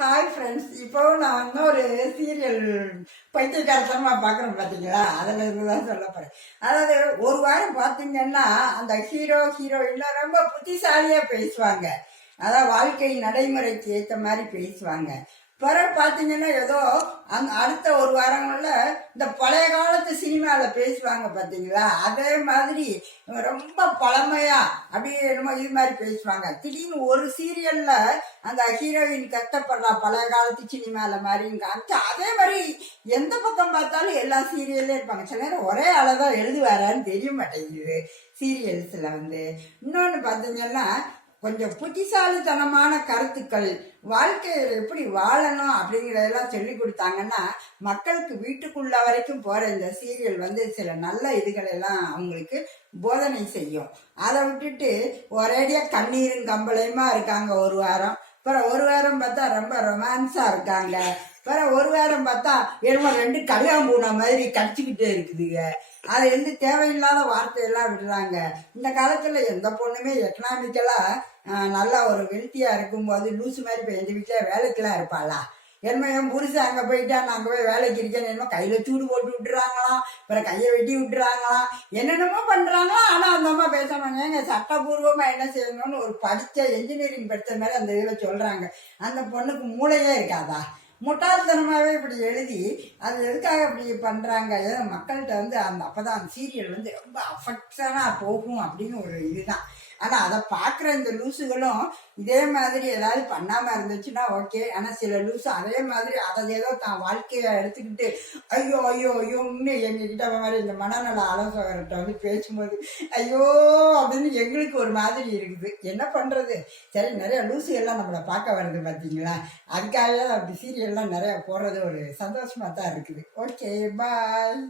Hi friends இப்போ நான் வந்து ஒரு சீரியல் பைத்தியக்காரத்தனமாக பார்க்குறோம் பார்த்தீங்களா? அதில் இருந்து தான் சொல்ல போகிறேன் அதாவது ஒரு வாரம் பார்த்தீங்கன்னா அந்த ஹீரோ ஹீரோயின்லாம் ரொம்ப புத்திசாலியாக பேசுவாங்க. அதான் வாழ்க்கை நடைமுறைக்கு ஏற்ற மாதிரி பேசுவாங்க. பிறகு பார்த்தீங்கன்னா ஏதோ அந்த அடுத்த ஒரு வாரங்களில் இந்த பழைய காலத்து சினிமாவில் பேசுவாங்க பார்த்தீங்களா? அதே மாதிரி ரொம்ப பழமையா அப்படியே என்னமோ இது மாதிரி பேசுவாங்க. திடீர்னு ஒரு சீரியல்ல அந்த ஹீரோயின் கஷ்டப்படுறா பழைய காலத்து சினிமாவில் மாதிரிங்க காமிச்சு அதே மாதிரி எந்த பக்கம் பார்த்தாலும் எல்லா சீரியல்லே இருப்பாங்க. சில நேரம் ஒரே அளவாக எழுதுவாரான்னு தெரிய மாட்டேங்குது சீரியல்ஸில் வந்து. இன்னொன்று பார்த்தீங்கன்னா கொஞ்சம் புத்திசாலித்தனமான கருத்துக்கள் வாழ்க்கையில் எப்படி வாழணும் அப்படிங்கிறதெல்லாம் சொல்லி கொடுத்தாங்கன்னா மக்களுக்கு வீட்டுக்குள்ள வரைக்கும் போகிற இந்த சீரியல் வந்து சில நல்ல இதுகளை எல்லாம் அவங்களுக்கு போதனை செய்யும். அதை விட்டுட்டு ஒரேடியாக கண்ணீரும் கம்பளையுமா இருக்காங்க ஒரு வாரம். அப்புறம் ஒரு வாரம் பார்த்தா ரொம்ப ரொமான்ஸாக இருக்காங்க. அப்புறம் ஒரு வாரம் பார்த்தா என்னமோ ரெண்டு கல்யாணம் பூனை மாதிரி கடிச்சிக்கிட்டே இருக்குதுங்க. அது வந்து தேவையில்லாத வார்த்தையெல்லாம் விடுறாங்க. இந்த காலத்தில் எந்த பொண்ணுமே எக்கனாமிக்கலாக நல்லா ஒரு வெல்த்தியாக இருக்கும்போது லூசு மாதிரி இப்போ எங்கள் வீட்டில் வேலைக்கெல்லாம் இருப்பாளா? என்ன என் புருஷன் அங்கே போயிட்டா நான் அங்கே போய் வேலைக்கு இருக்கேன்னு என்னமோ கையில் சூடு போட்டு விட்டுறாங்களாம். அப்புறம் கையை வெட்டி விட்டுறாங்களாம். என்னென்னமோ பண்ணுறாங்களாம் ஆனால் அந்த அம்மா பேச சட்டபூர்வமாக என்ன செய்யணும்னு ஒரு படித்த என்ஜினியரிங் படித்த மாதிரி அந்த இதில் சொல்கிறாங்க அந்த பொண்ணுக்கு மூளையே இருக்காதா? முட்டாள்தனமாகவே இப்படி எழுதி அது எதுக்காக இப்படி பண்ணுறாங்க ஏதோ மக்கள்கிட்ட வந்து அந்த அப்போ தான் அந்த சீரியல் வந்து ரொம்ப அஃபெக்ஷனாக போகும் அப்படின்னு ஒரு இதுதான். ஆனால் அதை பார்க்குற இந்த லூசுகளும் இதே மாதிரி ஏதாவது பண்ணாமல் இருந்துச்சுன்னா ஓகே ஆனால் சில லூஸும் அதே மாதிரி அதை ஏதோ தான் வாழ்க்கையை எடுத்துக்கிட்டு ஐயோ ஐயோ ஐயோன்னு எங்ககிட்ட மாதிரி இந்த மனநல ஆலோசகர்கிட்ட வந்து பேசும்போது ஐயோ அப்படின்னு எங்களுக்கு ஒரு மாதிரி இருக்குது. என்ன பண்ணுறது சரி நிறைய லூஸு எல்லாம் நம்மளை பார்க்க வருது பார்த்தீங்களா? அதுக்காக அப்படி சீரியல் எல்லாம் நிறைய போடுறது ஒரு சந்தோஷமாக தான் இருக்குது. Okay bye